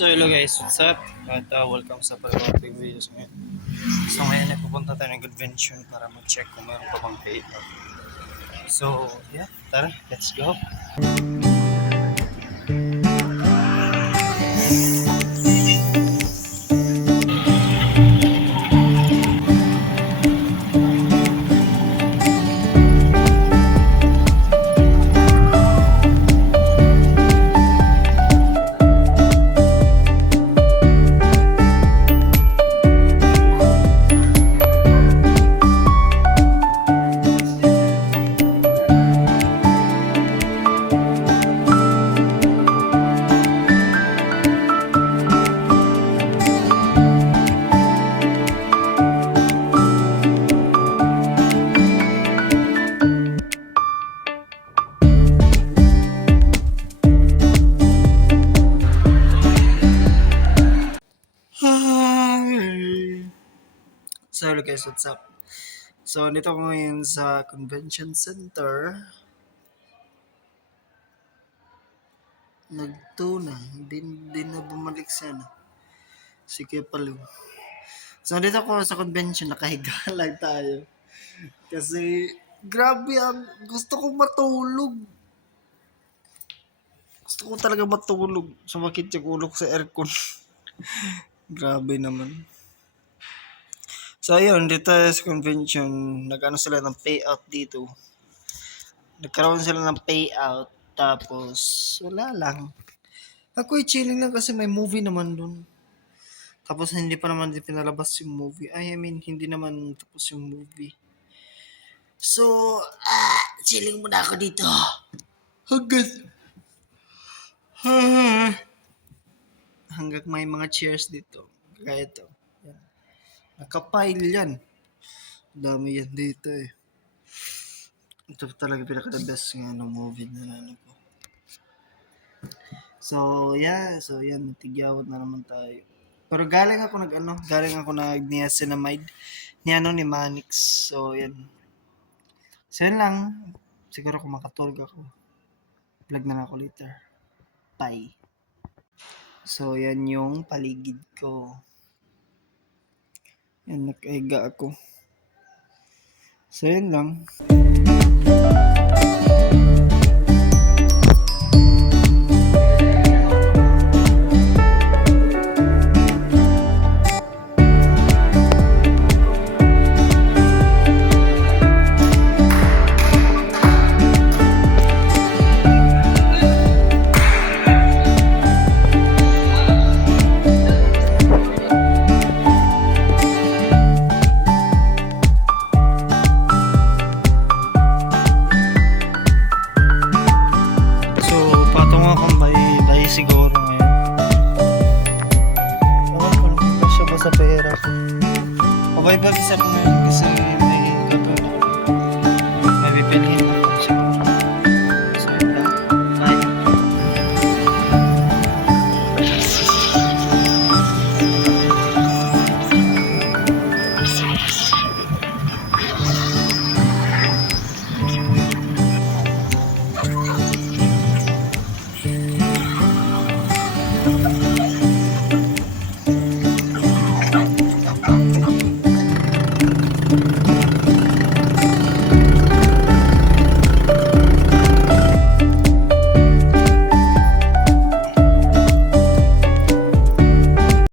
So hello guys, what's up? At welcome sa pag-upload videos ngayon. So ngayon ay pupunta tayo ng convention para mag-check kung meron pa bang payout. So yeah, tara, let's go. So hello guys, what's up? So dito ako ngayon sa convention center. Nagtuna, din na bumalik sana. Sige pala. So dito ako sa convention, nakahiga lang tayo. Kasi grabe ang gusto kong matulog. Gusto ko talaga matulog. Sumakit yung ulo ko sa aircon. Grabe naman. So ayun, dito sa convention, nag-ano sila ng payout dito. Nagkaroon sila ng payout, tapos wala lang. Ako chilling lang kasi may movie naman dun. Tapos hindi pa naman din pinalabas yung movie. I mean, hindi naman tapos yung movie. So, chilling muna ako dito. Hanggang may mga chairs dito. Kaya ito. Nakapile yan. Dami yan dito eh. Ito talaga pinaka-the best nga ng movie na ano ko. So, yeah. So, yan. Tigyawat na naman tayo. Pero galing ako nag-niacinamide ni Manix. So, yan. So, yan lang. Siguro kung makatulog ako. Vlog na ako later. Bye. So, yan yung paligid ko. Yan, nakahiga ako. So, yan lang. Siguro ngayon. Ewan ko naman siya ba sa pera ko. Pabay-babis ako ngayon.